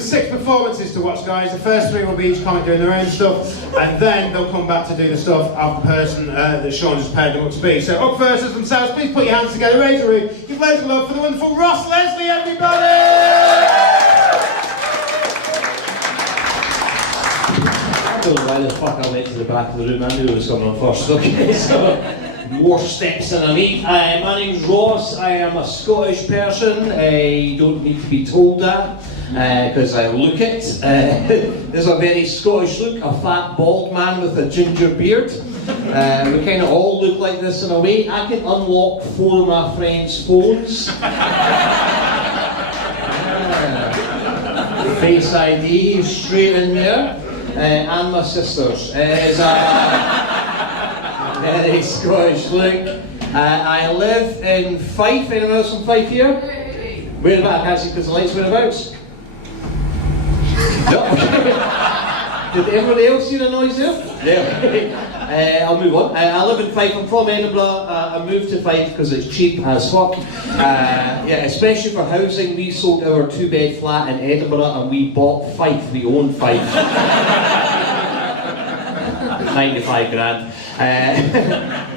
6 performances to watch, guys. The first 3 will be each comic doing their own stuff, and then they'll come back to do the stuff of the person that Sean just paired them up to be. So up first as themselves, please put your hands together, raise a room, give loads of love for the wonderful Ross Leslie, everybody! I don't know why the fuck I went to the back of the room. I knew it was coming on first. Okay, so more steps than I need. My name's Ross. I am a Scottish person. I don't need to be told that because I look it. There's a very Scottish look. A fat bald man with a ginger beard. We kind of all look like this in a way. I can unlock 4 of my friends' phones. Face ID straight in there. And my sister's. It's a very Scottish look. I live in Fife. Anyone else from Fife here? Whereabouts? I can't see because the lights. Whereabouts? No. Did everybody else hear the noise there? There. I'll move on. I live in Fife. I'm from Edinburgh. I moved to Fife because it's cheap as fuck. Yeah, especially for housing. We sold our 2-bed flat in Edinburgh and we bought Fife. We own Fife. 95 grand.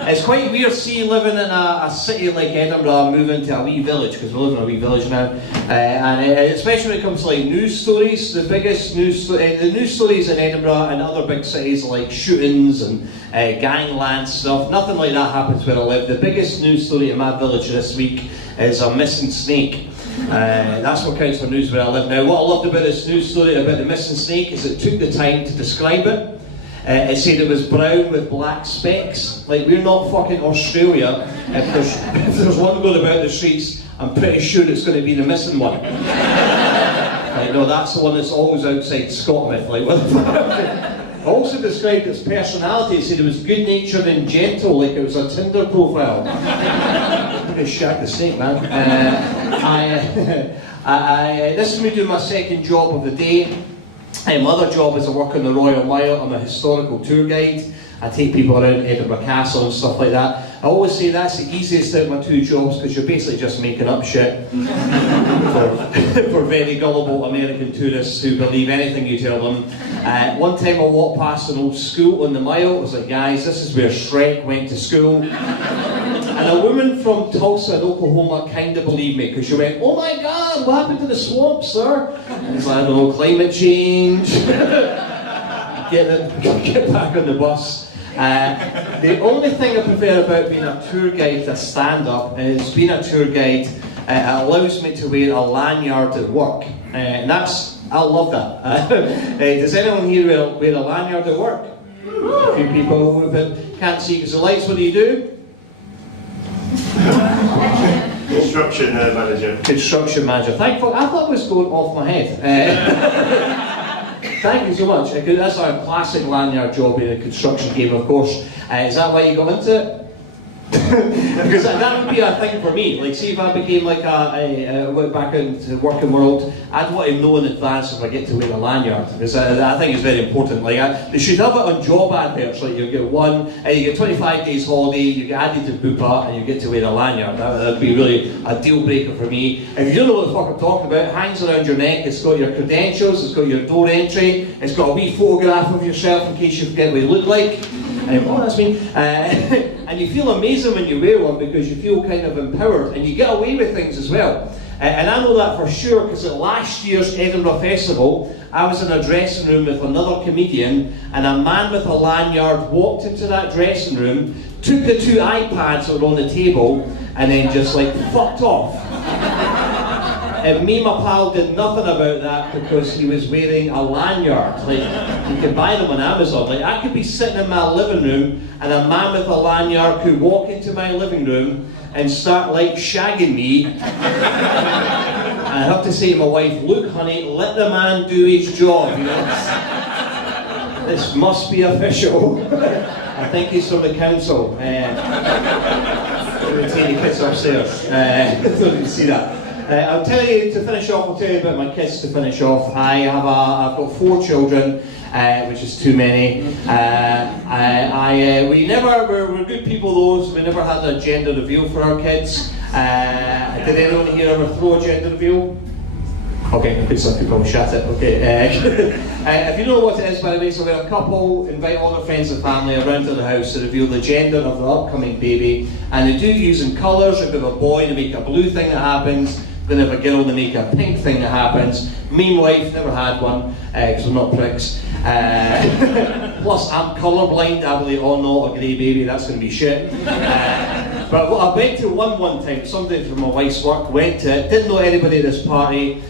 It's quite weird, see, living in a city like Edinburgh, moving to a wee village, because we live in a wee village now, and especially when it comes to like news stories, the biggest the news stories in Edinburgh and other big cities like shootings and gangland stuff, nothing like that happens where I live. The biggest news story in my village this week is a missing snake. That's what counts for news where I live. Now, what I loved about this news story about the missing snake is it took the time to describe it. It said it was brown with black specks. Like, we're not fucking Australia. If there's one going about the streets, I'm pretty sure it's going to be the missing one. Like, no, that's the one that's always outside Scotland. Like, what the fuck? Also described its personality. It said it was good-natured and gentle, like it was a Tinder profile. Pretty shag the snake, man. This is me doing my second job of the day. My other job is I work on the Royal Mile. I'm a historical tour guide. I take people around Edinburgh Castle and stuff like that. I always say that's the easiest out of my 2 jobs because you're basically just making up shit for very gullible American tourists who believe anything you tell them. One time I walked past an old school on the Mile. I was like, guys, this is where Shrek went to school. And a woman from Tulsa in Oklahoma kind of believed me because she went, oh my God, what happened to the swamp, sir? And it's like, I don't know, climate change. Get back on the bus. The only thing I prefer about being a tour guide to stand-up is being a tour guide. It allows me to wear a lanyard at work. And I love that. Does anyone here wear a lanyard at work? A few people who can't see because the lights. What do you do? Construction manager. Construction manager. I thought it was going off my head. Thank you so much. That's our classic lanyard job in a construction game, of course. Is that why you got into it? Because that would be a thing for me. Like, see if I became like went back into the working world, I'd want to know in advance if I get to wear a lanyard. Because I think it's very important. Like, they should have it on job adverts. Like, you get you get 25 days holiday, you get added to Bupa, and you get to wear a lanyard. That'd be really a deal breaker for me. If you don't know what the fuck I'm talking about, it hangs around your neck. It's got your credentials, it's got your door entry, it's got a wee photograph of yourself in case you forget what you look like. Oh, that's me. And you feel amazing when you wear one because you feel kind of empowered and you get away with things as well. And I know that for sure because at last year's Edinburgh Festival, I was in a dressing room with another comedian and a man with a lanyard walked into that dressing room, took the 2 iPads that were on the table and then just like fucked off. And me and my pal did nothing about that because he was wearing a lanyard. Like, you can buy them on Amazon. Like, I could be sitting in my living room and a man with a lanyard could walk into my living room and start like shagging me. And I have to say to my wife, look honey, let the man do his job, you know. This must be official. I think he's from the council. We'll take the kids upstairs. So you can see that. I'll tell you to finish off. I'll tell you about my kids to finish off. I've got 4 children, which is too many. We're good people though, so we never had a gender reveal for our kids. Did anyone here ever throw a gender reveal? Okay, good stuff, people shut it. Okay. If you don't know what it is, by the way, so we're a couple, invite all their friends and family around to the house to reveal the gender of their upcoming baby, and they do using colours. If they have a boy, they make a blue thing that happens. Then if a girl, they make a pink thing that happens. Me and my wife never had one, because we're not pricks. Plus, I'm colourblind. I believe, oh no, a grey baby, that's going to be shit. But I went to one time, somebody from my wife's work went to it, didn't know anybody at this party.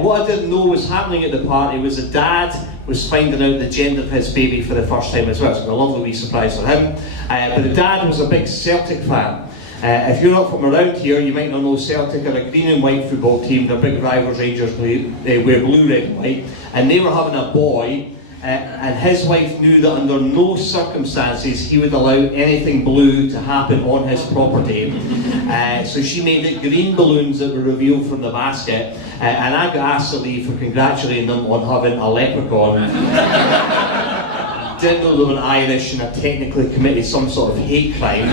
What I didn't know was happening at the party was the dad was finding out the gender of his baby for the first time as well. So it was a lovely wee surprise for him. But the dad was a big Celtic fan. If you're not from around here, you might not know Celtic are a green and white football team. They're big rivals. Rangers they wear blue, red and white. And they were having a boy, and his wife knew that under no circumstances he would allow anything blue to happen on his property. So she made it green balloons that were revealed from the basket. And I got asked to leave for congratulating them on having a leprechaun. Didn't know they were Irish and I technically committed some sort of hate crime.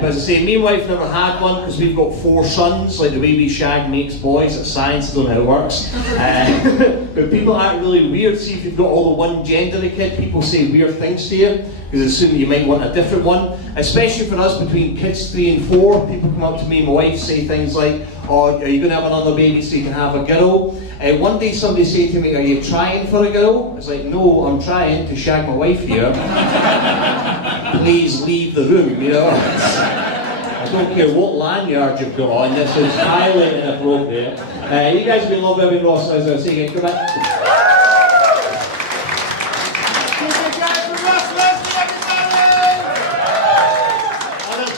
But as I say, me and wife never had one because we've got 4 sons, like the way we shag makes boys. It's science, I don't know how it works. But people act really weird. See, if you've got all the one gender of kid, people say weird things to you because they assume you might want a different one. Especially for us between kids 3 and 4, people come up to me and my wife say things like, oh, are you going to have another baby so you can have a girl? One day somebody said to me, are you trying for a girl? It's like, no, I'm trying to shag my wife here. Please leave the room, you know. I don't care what lanyard you've got on, this is highly inappropriate. You guys have been lovely, I've been Ross, as I was saying, come back.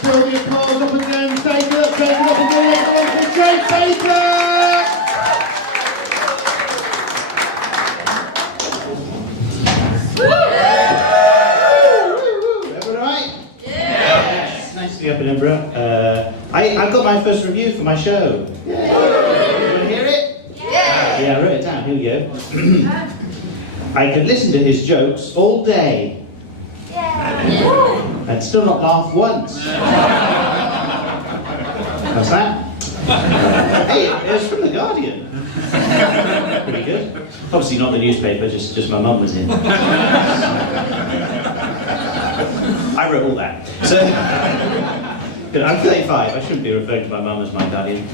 Throw the applause up again, take it up again, for Jake Baker! Everyone alright? Yes! Nice to be up in Edinburgh. I've got my first review for my show. Yeah. You want to hear it? Yeah, I wrote it down, here we go. I could listen to his jokes all day. And still not laugh once. What's that? Hey, it was from The Guardian. Pretty good. Obviously not the newspaper, just my mum was in. I wrote all that. So, I'm 35, I shouldn't be referring to my mum as my guardian.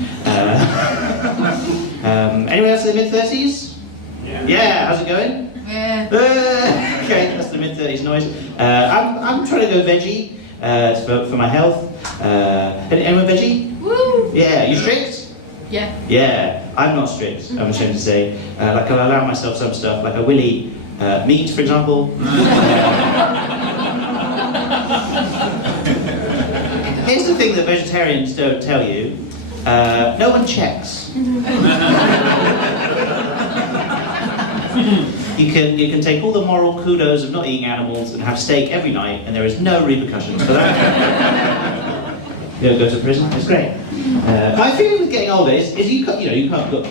Anyone else in the mid-30s? Yeah, how's it going? Yeah. Okay, that's the mid-30s noise. I'm trying to go veggie for my health. Anyone veggie? Woo! Yeah, you strict? Yeah. Yeah, I'm not strict, I'm ashamed to say. Like I'll allow myself some stuff, like I will eat meat, for example. Here's the thing that vegetarians don't tell you. No one checks. You can take all the moral kudos of not eating animals and have steak every night, and there is no repercussions for that. You don't go to prison. It's great. My feeling with getting older is you can't look.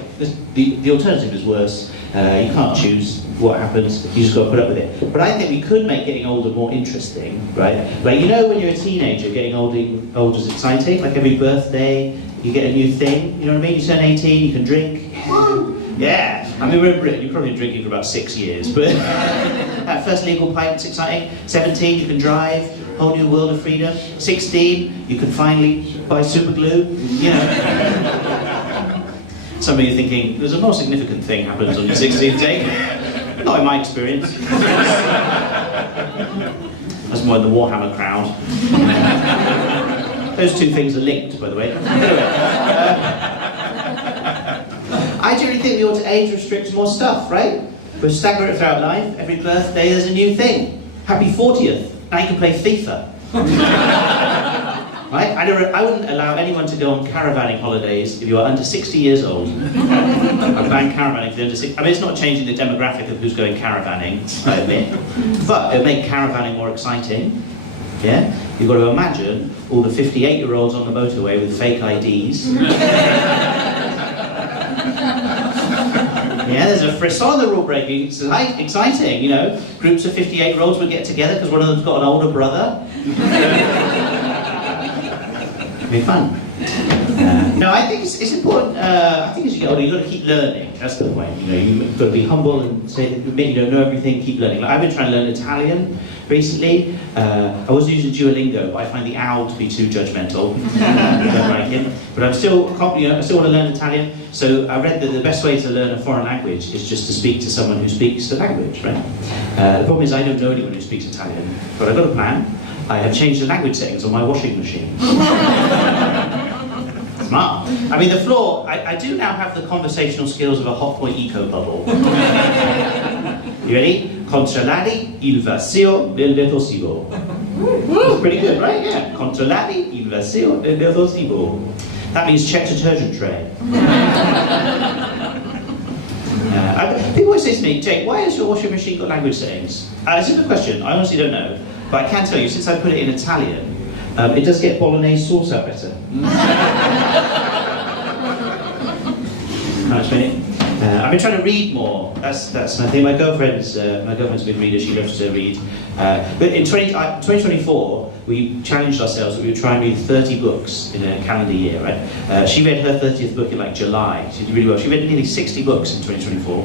The alternative is worse. You can't choose what happens. You just got to put up with it. But I think we could make getting older more interesting, right? Like when you're a teenager, getting older is exciting. Like every birthday, you get a new thing. You know what I mean? You turn 18, you can drink. Yeah, I mean we're in Britain, you're probably drinking for about 6 years, but that first legal pint's exciting. 17, you can drive, whole new world of freedom. 16, you can finally buy super glue, you know. Some of you thinking, there's a more significant thing happens on your 16th day. Not in my experience. That's more in the Warhammer crowd. Those two things are linked, by the way. I generally think we ought to age restrict more stuff, right? We're stagger it throughout life. Every birthday there's a new thing. Happy 40th. Now you can play FIFA. Right? I wouldn't allow anyone to go on caravanning holidays if you are under 60 years old. I ban caravanning for the under 60. I mean, it's not changing the demographic of who's going caravanning, I admit. But it'll make caravanning more exciting. Yeah? You've got to imagine all the 58-year-olds on the motorway with fake IDs. Yeah, there's a frisson, the rule breaking. It's exciting, you know. Groups of 58-year-olds would get together because one of them's got an older brother. It'd be fun. No, I think it's important. I think as you get older, you've got to keep learning. That's the point. You know, you've got to be humble and say that admit you don't know everything. Keep learning. Like, I've been trying to learn Italian recently. I was using Duolingo, but I find the owl to be too judgmental. I don't like him. But I still want to learn Italian. So I read that the best way to learn a foreign language is just to speak to someone who speaks the language. Right? The problem is I don't know anyone who speaks Italian, but I've got a plan. I have changed the language settings on my washing machine. Smart. I mean, the floor, I do now have the conversational skills of a hot point eco bubble. You ready? Controllare il vazio del detersivo. That's pretty good, right? Yeah. Controllare il vazio del detersivo. That means check detergent tray. People always say to me, Jake, why has your washing machine got language settings? It's a good question. I honestly don't know. But I can tell you, since I put it in Italian, it does get bolognese sauce out better. I've been trying to read more. That's my thing. My girlfriend's a big reader. She loves to read. But in 2024, we challenged ourselves that we would try and read 30 books in a calendar year. Right? She read her 30th book in like July. She did really well. She read nearly 60 books in 2024.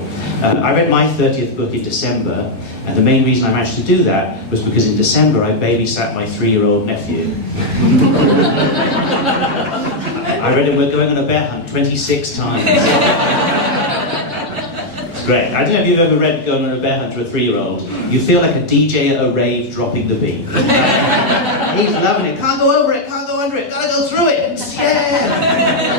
I read my 30th book in December, and the main reason I managed to do that was because in December I babysat my 3-year-old nephew. I read him We're Going on a Bear Hunt 26 times. It's great. I don't know if you've ever read Going on a Bear Hunt to a 3-year-old. You feel like a DJ at a rave dropping the beat. He's loving it. Can't go over it, can't go under it, gotta go through it. Yeah!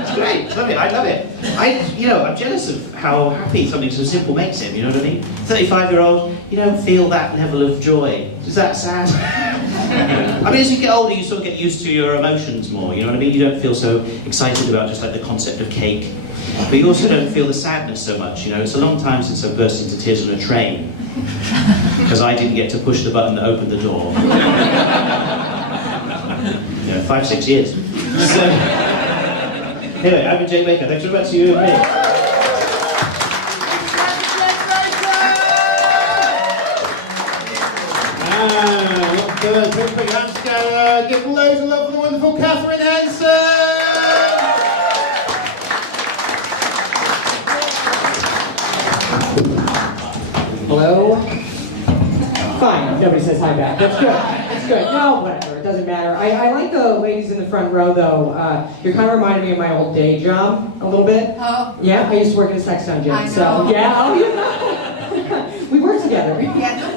It's great. Love it. I love it. I'm jealous of how happy something so simple makes him, you know what I mean? 35-year-old, you don't feel that level of joy. Is that sad? I mean, as you get older, you sort of get used to your emotions more, you know what I mean? You don't feel so excited about just like the concept of cake. But you also don't feel the sadness so much, you know? It's a long time since I burst into tears on a train. Because I didn't get to push the button that opened the door. 5-6 years. So, anyway, I've been Jake Baker. Thanks very much to you and me. Good. Put your hands together. Give loads of love for the wonderful Katharyn Henson. Hello? Fine, nobody says hi back. That's good. That's good. No, whatever. It doesn't matter. I like the ladies in the front row, though. You're kind of reminding me of my old day job a little bit. Oh. Yeah, I used to work in a sex dungeon. I know. So, yeah, oh, you know. We worked together. Yeah, no.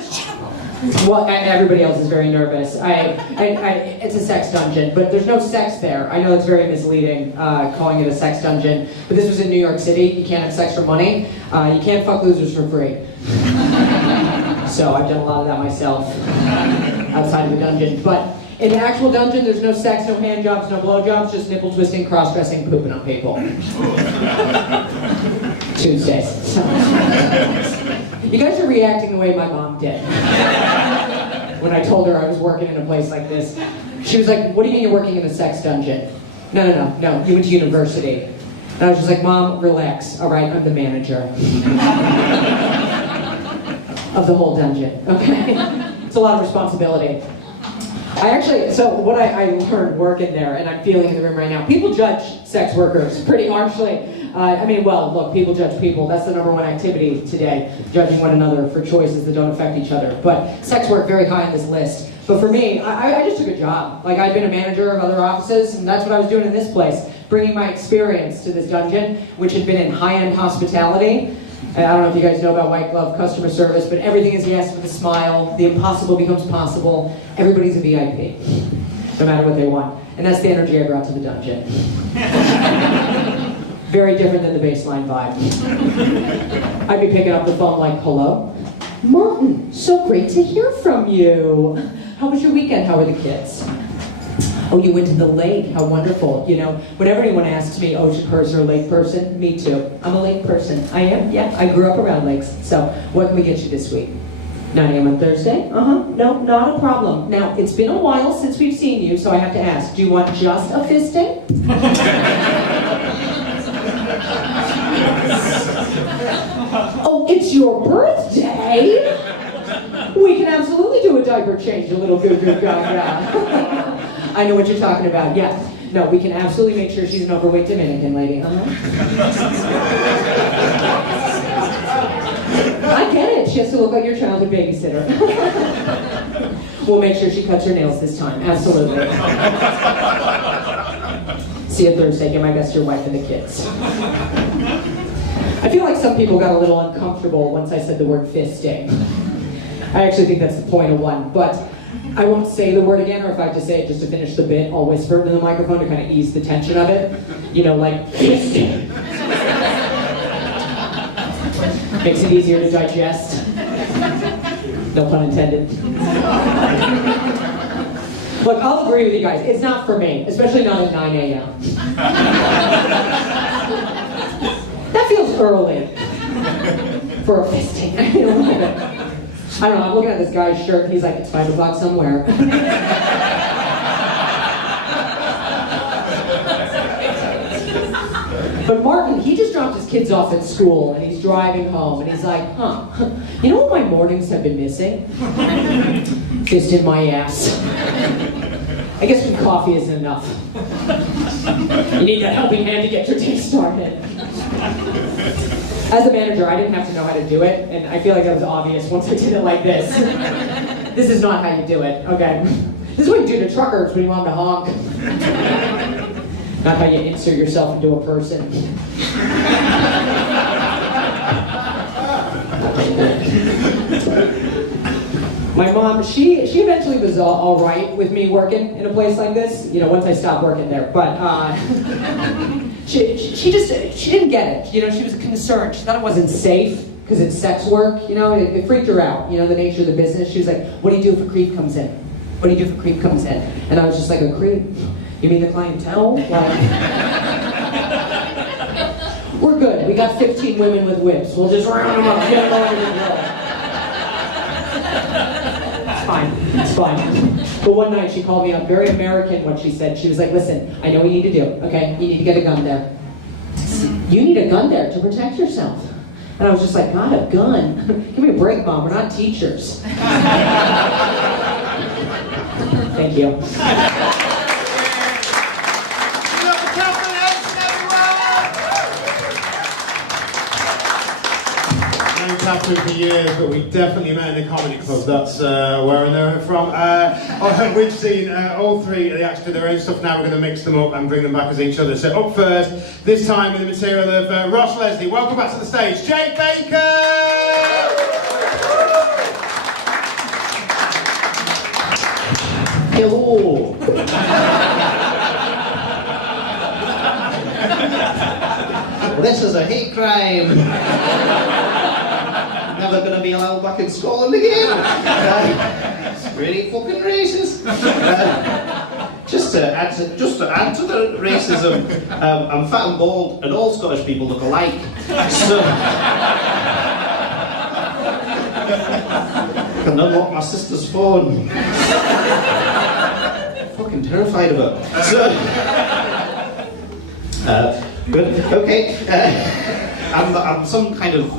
Well, everybody else is very nervous. It's a sex dungeon, but there's no sex there. I know it's very misleading calling it a sex dungeon, but this was in New York City. You can't have sex for money. You can't fuck losers for free. So I've done a lot of that myself outside of the dungeon. But in the actual dungeon, there's no sex, no hand jobs, no blow jobs, just nipple twisting, cross-dressing, pooping on people. Tuesdays. So. You guys are reacting the way my mom did. When I told her I was working in a place like this. She was like, what do you mean you're working in a sex dungeon? No, you went to university. And I was just like, Mom, relax, all right, I'm the manager. Of the whole dungeon, okay? It's a lot of responsibility. So what I learned working there, and I'm feeling in the room right now, people judge sex workers pretty harshly. Look, people judge people. That's the #1 activity today, judging one another for choices that don't affect each other. But sex work, very high on this list. But for me, I just took a job. Like, I'd been a manager of other offices, and that's what I was doing in this place, bringing my experience to this dungeon, which had been in high-end hospitality. I don't know if you guys know about white glove customer service, but everything is yes with a smile. The impossible becomes possible. Everybody's a VIP, no matter what they want. And that's the energy I brought to the dungeon. Very different than the baseline vibe. I'd be picking up the phone like, hello? Martin, so great to hear from you. How was your weekend? How are the kids? Oh, you went to the lake. How wonderful. You know, whenever anyone asks me, ocean person or lake person, me too. I'm a lake person. I am, yeah. I grew up around lakes. So, what can we get you this week? 9 a.m. on Thursday? No, not a problem. Now, it's been a while since we've seen you, so I have to ask, do you want just a fisting? Oh, it's your birthday? We can absolutely do a diaper change, a little goo goo gaga. I know what you're talking about, yeah. No, we can absolutely make sure she's an overweight Dominican lady. I get it. She has to look like your childhood babysitter. We'll make sure she cuts her nails this time. Absolutely. See you Thursday. Get my best to your wife and the kids. I feel like some people got a little uncomfortable once I said the word fisting. I actually think that's the point of one, but I won't say the word again, or if I have to say it just to finish the bit, I'll whisper it into the microphone to kind of ease the tension of it. You know, like, fisting. Makes it easier to digest. No pun intended. Look, I'll agree with you guys. It's not for me, especially not at 9 a.m. That feels early for a fisting. I don't know, I'm looking at this guy's shirt, and he's like, it's 5 o'clock somewhere. But Martin, he just dropped his kids off at school, and he's driving home, and he's like, you know what my mornings have been missing? Fist in my ass. I guess when coffee isn't enough. You need that helping hand to get your day started. As a manager, I didn't have to know how to do it, and I feel like that was obvious once I did it like this. This is not how you do it, okay? This is what you do to truckers when you want them to honk. Not how you insert yourself into a person. My mom, she eventually was all right with me working in a place like this, you know, once I stopped working there, but she didn't get it, you know, she was concerned. She thought it wasn't safe, because it's sex work, you know, it freaked her out, you know, the nature of the business. She was like, what do you do if a creep comes in? What do you do if a creep comes in? And I was just like, a creep? You mean the clientele? Like, we're good, we got 15 women with whips, we'll just round them up, get them over the door. It's fine. But one night she called me up, very American what she said. She was like, listen, I know what you need to do, okay? You need to get a gun there. You need a gun there to protect yourself. And I was just like, not a gun. Give me a break, Mom, we're not teachers. Thank you. Katharyn for years, but we definitely met in the comedy club. That's where I know her from. We've seen all three of the acts do their own stuff. Now we're going to mix them up and bring them back as each other. So up first, this time with the material of Ross Leslie. Welcome back to the stage, Jake Baker! Hello. This is a hate crime. Never going to be allowed back in Scotland again. It's really fucking racist. Just to add to the racism, I'm fat and bald, and all Scottish people look alike. So I can unlock my sister's phone. Fucking terrified of her. So, good. Okay. I'm some kind of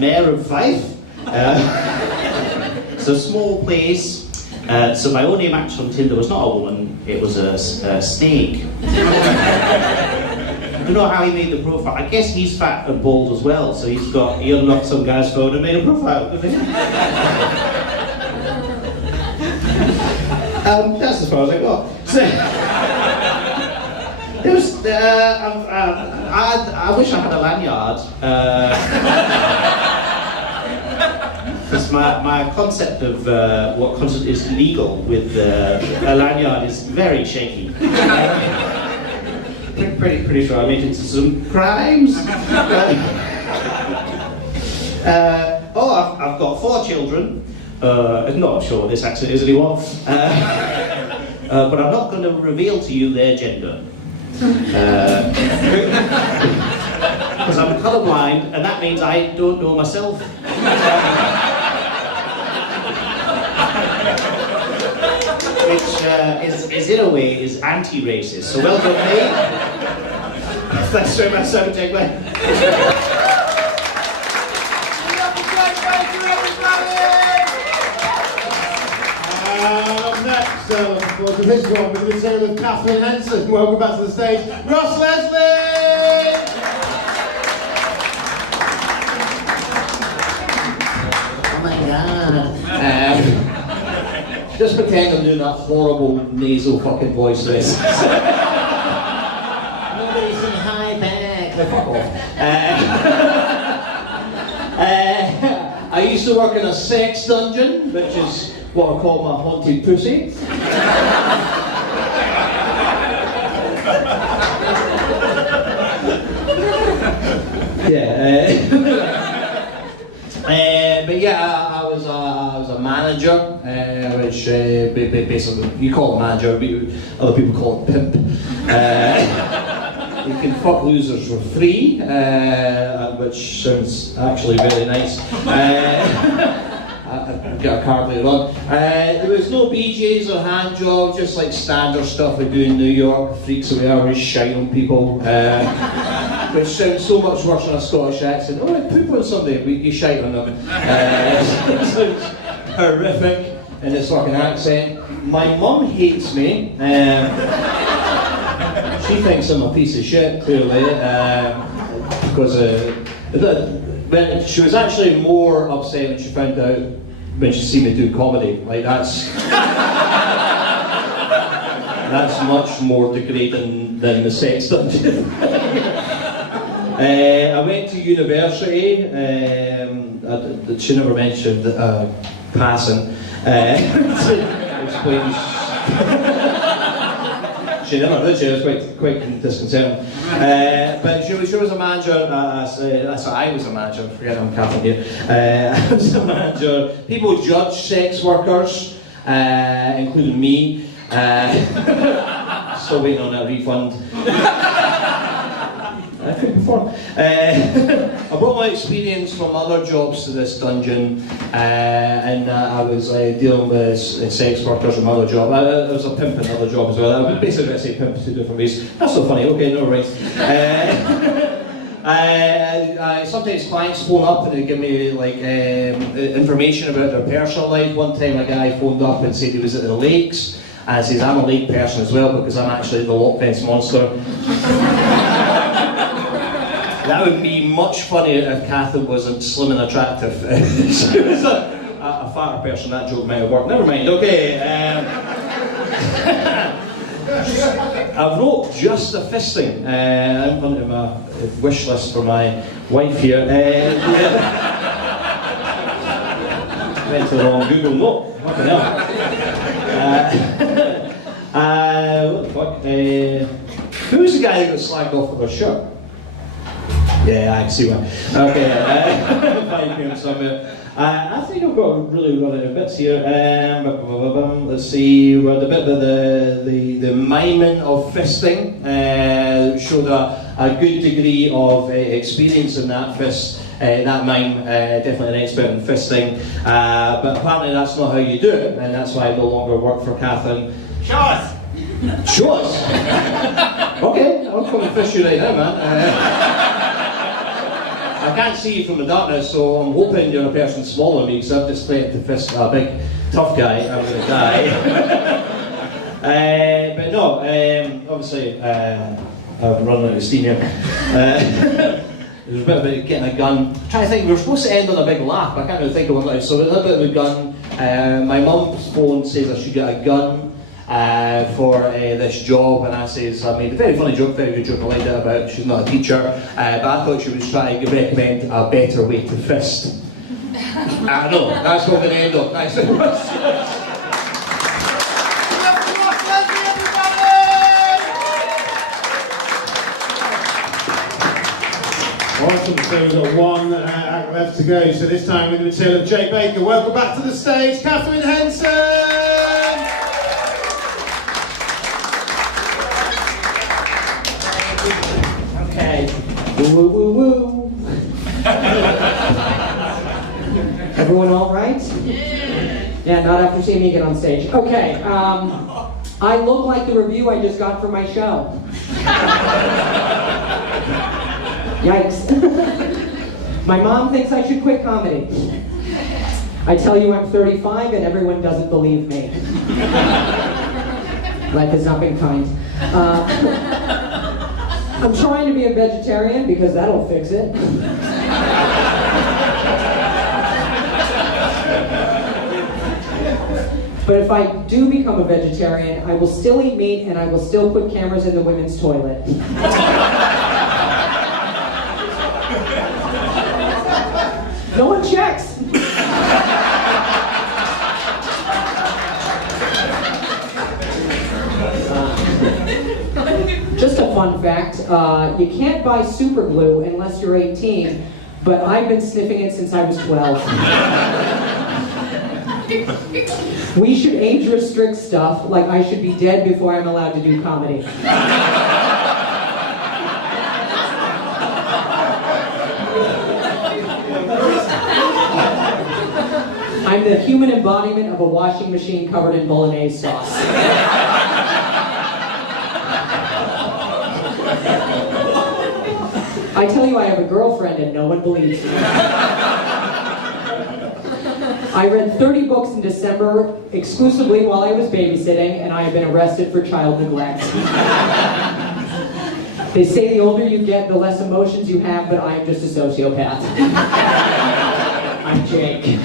mayor of Fife. It's a small place. So my only match on Tinder was not a woman, it was a snake. I don't know how he made the profile. I guess he's fat and bald as well, so he unlocked some guy's phone and made a profile of him. That's as far as I got. So, it was, I wish I had a lanyard. Because my concept of what concept is legal with a lanyard is very shaky. Pretty sure I made it into some crimes. I've got 4 children. I'm not sure what this accent is anymore. But I'm not going to reveal to you their gender. Because I'm colourblind, and that means I don't know myself. Which is in a way is anti-racist. So well done, me. Thanks very much, Simon. Take away. Up next, looking forward to this one with the return of Katharyn Henson. Welcome back to the stage, Ross Leslie! Oh my god. Just pretend I'm doing that horrible nasal fucking voice there. Nobody say hi back. Fuck off. I used to work in a sex dungeon, which is what I call my haunted pussy. But yeah, I was a manager, which basically you call it manager, other people call it pimp. You can fuck losers for free, which sounds actually very nice. I've got a card later on. There was no BJs or hand jobs, just like standard stuff we do in New York. Freaks that we are, we shite on people. Which sounds so much worse than a Scottish accent. Oh, I poop on somebody, you shite on them. It sounds horrific in this fucking accent. My mum hates me. She thinks I'm a piece of shit, clearly, because she was actually more upset when she found out when she seen me do comedy. Like that's much more degrading than the sex dungeon. I went to university. She never mentioned passing. Explains. She never did. She was quite disconcerting. But she was a manager. I was a manager. Forget I'm Catholic here. I was a manager. People judge sex workers, including me. Still waiting on that refund. I couldn't perform. I brought my experience from other jobs to this dungeon, and I was dealing with sex workers from other jobs. I was a pimp in another job as well. I was basically going to say pimp in 2 different ways. That's so funny. Okay, no worries. Sometimes clients phone up and they give me like information about their personal life. One time a guy phoned up and said he was at the lakes, and says I'm a lake person as well because I'm actually the Loch Ness Monster. That would be much funnier if Katharyn wasn't slim and attractive. She was a fatter person, that joke might have worked. Never mind, okay. I wrote just a fisting. I'm onto my wish list for my wife here. Went to the wrong Google, no, fucking hell. What the fuck? Who's the guy that got slagged off with their shirt? Yeah, I can see one. Okay, 5 p.m. somewhere. I think I've got really run out of bits here. Let's see, well, the bit of the miming of fisting showed a good degree of experience in that fist. That mime, definitely an expert in fisting. But apparently that's not how you do it, and that's why I no longer work for Katharyn. Show us! Show us? Okay, I'll come and fish you right now, man. I can't see you from the darkness, so I'm hoping you're a person smaller than me, because I've just threatened to fist a big, tough guy. I'm going to die. But no, obviously, I've run out of steam here. There's a bit about getting a gun. I'm trying to think, we were supposed to end on a big laugh, but I can't really think of one. So a little bit of a gun. My mum's phone says I should get a gun for this job, and I says, I made a very funny joke, very good joke, I liked it about she's not a teacher, but I thought she was trying to recommend a better way to fist. I know, that's what we're going to end up. Thanks very much. Awesome, so we've got one act left to go, so this time with the material of Jay Baker. Welcome back to the stage, Katharyn Henson! Okay. Woo woo woo. Everyone all right? Yeah, not after seeing me get on stage. Okay. I look like the review I just got for my show. Yikes. My mom thinks I should quit comedy. I tell you I'm 35 and everyone doesn't believe me. Life has not been kind. I'm trying to be a vegetarian because that'll fix it. But if I do become a vegetarian, I will still eat meat and I will still put cameras in the women's toilet. No one checks. Just a fun fact, you can't buy super glue unless you're 18, but I've been sniffing it since I was 12. We should age restrict stuff like I should be dead before I'm allowed to do comedy. I'm the human embodiment of a washing machine covered in bolognese sauce. I tell you I have a girlfriend and no one believes me. I read 30 books in December exclusively while I was babysitting, and I have been arrested for child neglect. They say the older you get, the less emotions you have, but I am just a sociopath. I'm Jake.